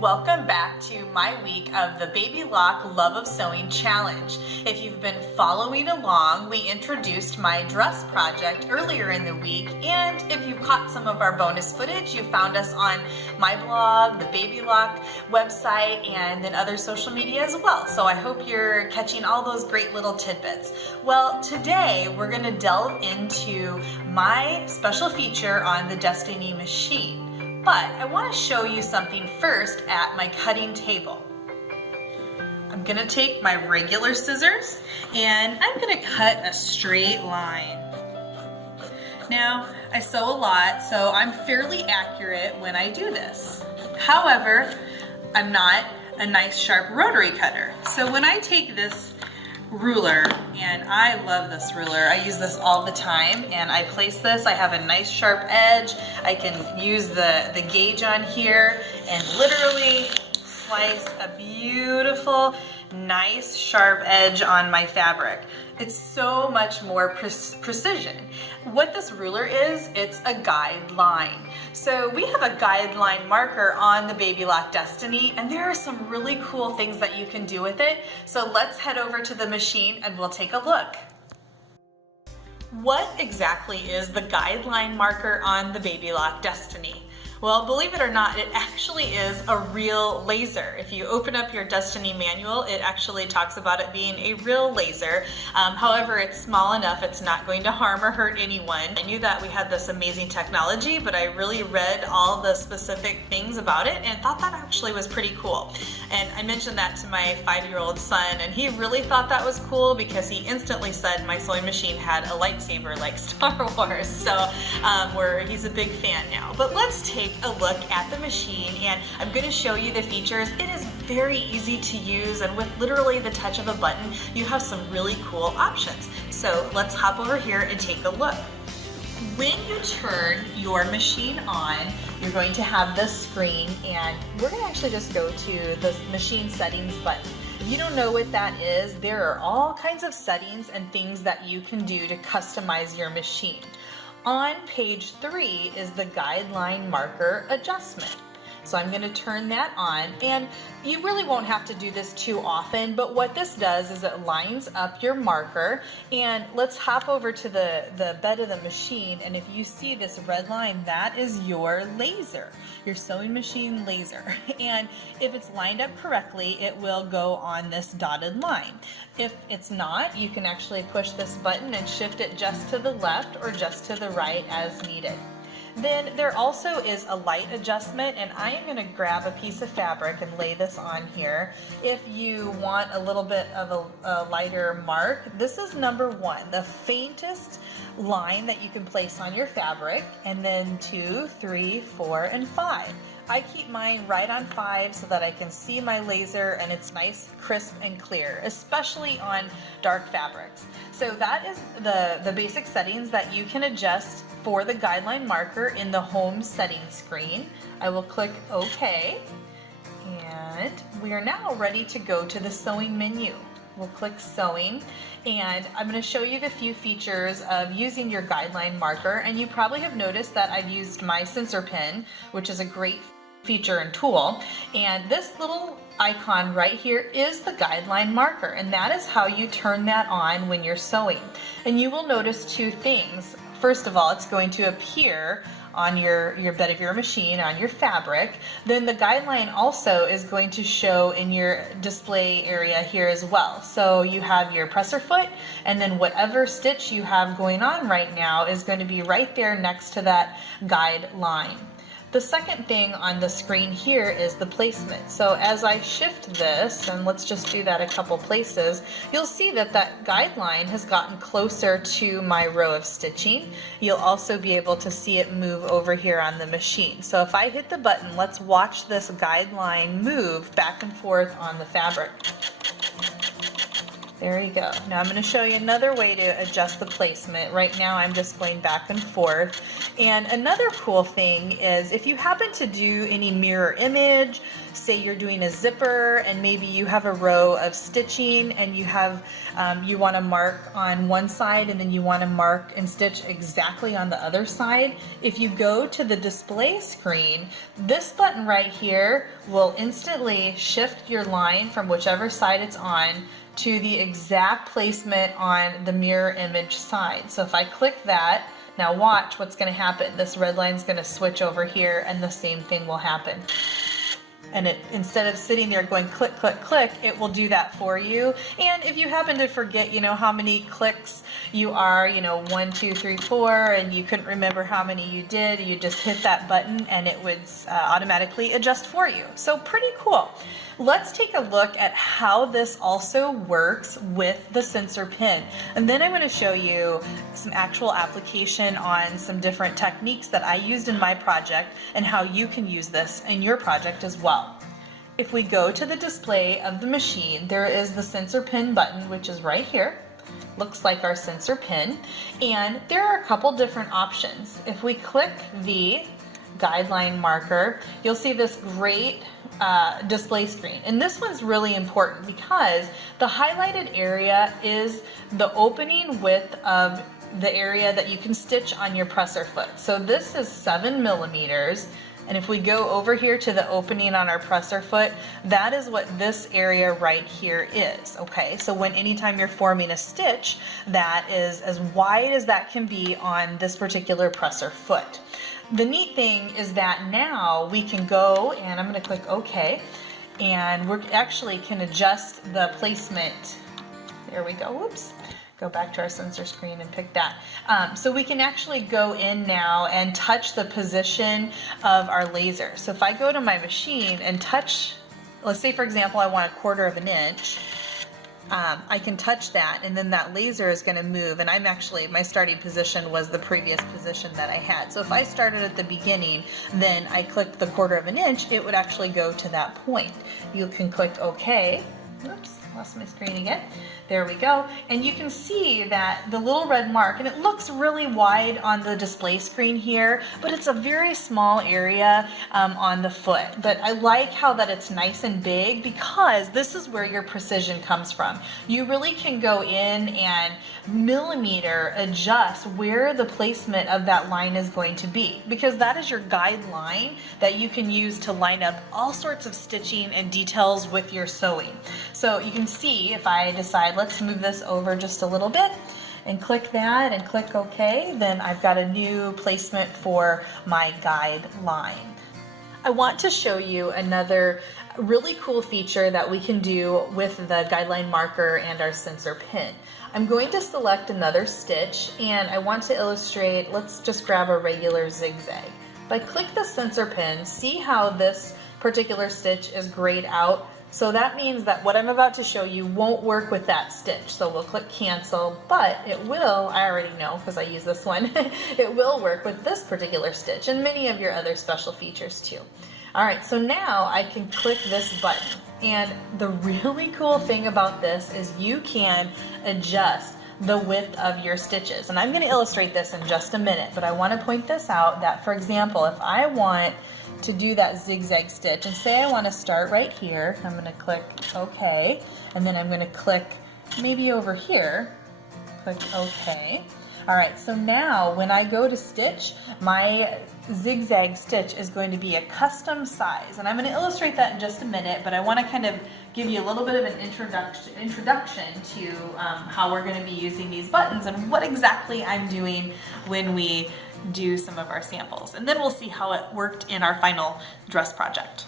Welcome back to my week of the Baby Lock Love of Sewing Challenge. If you've been following along, we introduced my dress project earlier in the week, and if you've caught some of our bonus footage, you found us on my blog, the Baby Lock website, and then other social media as well. So I hope you're catching all those great little tidbits. Well, today we're going to delve into my special feature on the Destiny machine. But I want to show you something first at my cutting table. I'm going to take my regular scissors and I'm going to cut a straight line. Now, I sew a lot, so I'm fairly accurate when I do this. However, I'm not a nice sharp rotary cutter. So when I take this ruler, and I love this ruler, I use this all the time, and I place this, I have a nice sharp edge, I can use the gauge on here and literally slice a beautiful, nice sharp edge on my fabric. It's so much more precision. What this ruler is, it's a guideline. So we have a guideline marker on the Baby Lock Destiny, and there are some really cool things that you can do with it. So let's head over to the machine and we'll take a look. What exactly is the guideline marker on the Baby Lock Destiny? Well, believe it or not, it actually is a real laser. If you open up your Destiny manual, it actually talks about it being a real laser. However, it's small enough, it's not going to harm or hurt anyone. I knew that we had this amazing technology, but I really read all the specific things about it and thought that actually was pretty cool. And I mentioned that to my 5-year-old son, and he really thought that was cool because he instantly said my sewing machine had a lightsaber like Star Wars. So he's a big fan now. But let's take a look at the machine, and I'm going to show you the features. It is very easy to use, and with literally the touch of a button, you have some really cool options. So let's hop over here and take a look. When you turn your machine on, you're going to have this screen, and we're going to actually just go to the machine settings button. If you don't know what that is, there are all kinds of settings and things that you can do to customize your machine. On page 3 is the guideline marker adjustment. So I'm going to turn that on, and you really won't have to do this too often, but what this does is it lines up your marker. And let's hop over to the bed of the machine, and if you see this red line, that is your laser, your sewing machine laser. And if it's lined up correctly, it will go on this dotted line. If it's not, you can actually push this button and shift it just to the left or just to the right as needed. Then there also is a light adjustment, and I am going to grab a piece of fabric and lay this on here. If you want a little bit of a lighter mark, this is number 1, the faintest line that you can place on your fabric, and then 2, 3, 4, and 5. I keep mine right on 5 so that I can see my laser and it's nice, crisp, and clear, especially on dark fabrics. So that is the basic settings that you can adjust for the guideline marker in the home settings screen. I will click OK, and we are now ready to go to the sewing menu. We'll click sewing, and I'm going to show you the few features of using your guideline marker. And you probably have noticed that I've used my sensor pin, which is a great feature and tool, and this little icon right here is the guideline marker, and that is how you turn that on when you're sewing. And you will notice 2 things. First of all, it's going to appear on your bed of your machine, on your fabric. Then the guideline also is going to show in your display area here as well. So you have your presser foot, and then whatever stitch you have going on right now is going to be right there next to that guideline. The second thing on the screen here is the placement. So as I shift this, and let's just do that a couple places, you'll see that that guideline has gotten closer to my row of stitching. You'll also be able to see it move over here on the machine. So if I hit the button, let's watch this guideline move back and forth on the fabric. There you go. Now I'm going to show you another way to adjust the placement. Right now I'm just going back and forth. And another cool thing is if you happen to do any mirror image, say you're doing a zipper and maybe you have a row of stitching and you have you want to mark on one side and then you want to mark and stitch exactly on the other side. If you go to the display screen, this button right here will instantly shift your line from whichever side it's on to the exact placement on the mirror image side. So if I click that, now watch what's going to happen. This red line is going to switch over here and the same thing will happen. And it, instead of sitting there going click, click, click, it will do that for you. And if you happen to forget, you know, how many clicks you are, you know, 1, 2, 3, 4, and you couldn't remember how many you did, you just hit that button and it would automatically adjust for you. So pretty cool. Let's take a look at how this also works with the sensor pin. And then I'm going to show you some actual application on some different techniques that I used in my project and how you can use this in your project as well. If we go to the display of the machine, there is the sensor pin button, which is right here. Looks like our sensor pin. And there are a couple different options. If we click the guideline marker, you'll see this great display screen. And this one's really important because the highlighted area is the opening width of the area that you can stitch on your presser foot. So this is 7 millimeters. And if we go over here to the opening on our presser foot, that is what this area right here is. Okay, so when anytime you're forming a stitch, that is as wide as that can be on this particular presser foot. The neat thing is that now we can go, and I'm going to click OK, and we actually can adjust the placement. There we go. Whoops. Go back to our sensor screen and pick that. So we can actually go in now and touch the position of our laser. So if I go to my machine and touch, let's say for example I want 1/4 of an inch, I can touch that and then that laser is going to move, and I'm actually, my starting position was the previous position that I had. So if I started at the beginning, then I clicked the 1/4 of an inch, it would actually go to that point. You can click OK. Oops, lost my screen again. There we go. And you can see that the little red mark, and it looks really wide on the display screen here, but it's a very small area on the foot. But I like how that it's nice and big because this is where your precision comes from. You really can go in and millimeter adjust where the placement of that line is going to be, because that is your guideline that you can use to line up all sorts of stitching and details with your sewing. So you can see if I decide, let's move this over just a little bit and click that and click OK, then I've got a new placement for my guideline. I want to show you another really cool feature that we can do with the guideline marker and our sensor pin. I'm going to select another stitch and I want to illustrate, let's just grab a regular zigzag. If I click the sensor pin, see how this particular stitch is grayed out? So that means that what I'm about to show you won't work with that stitch. So we'll click cancel, but it will, I already know because I use this one, it will work with this particular stitch and many of your other special features too. All right, so now I can click this button. And the really cool thing about this is you can adjust the width of your stitches. And I'm going to illustrate this in just a minute, but I want to point this out that, for example, if I want to do that zigzag stitch and say I want to start right here, I'm going to click OK, and then I'm going to click maybe over here, click OK. All right, so now when I go to stitch, my zigzag stitch is going to be a custom size, and I'm going to illustrate that in just a minute, but I want to kind of give you a little bit of an introduction to how we're going to be using these buttons and what exactly I'm doing when we do some of our samples. And then we'll see how it worked in our final dress project.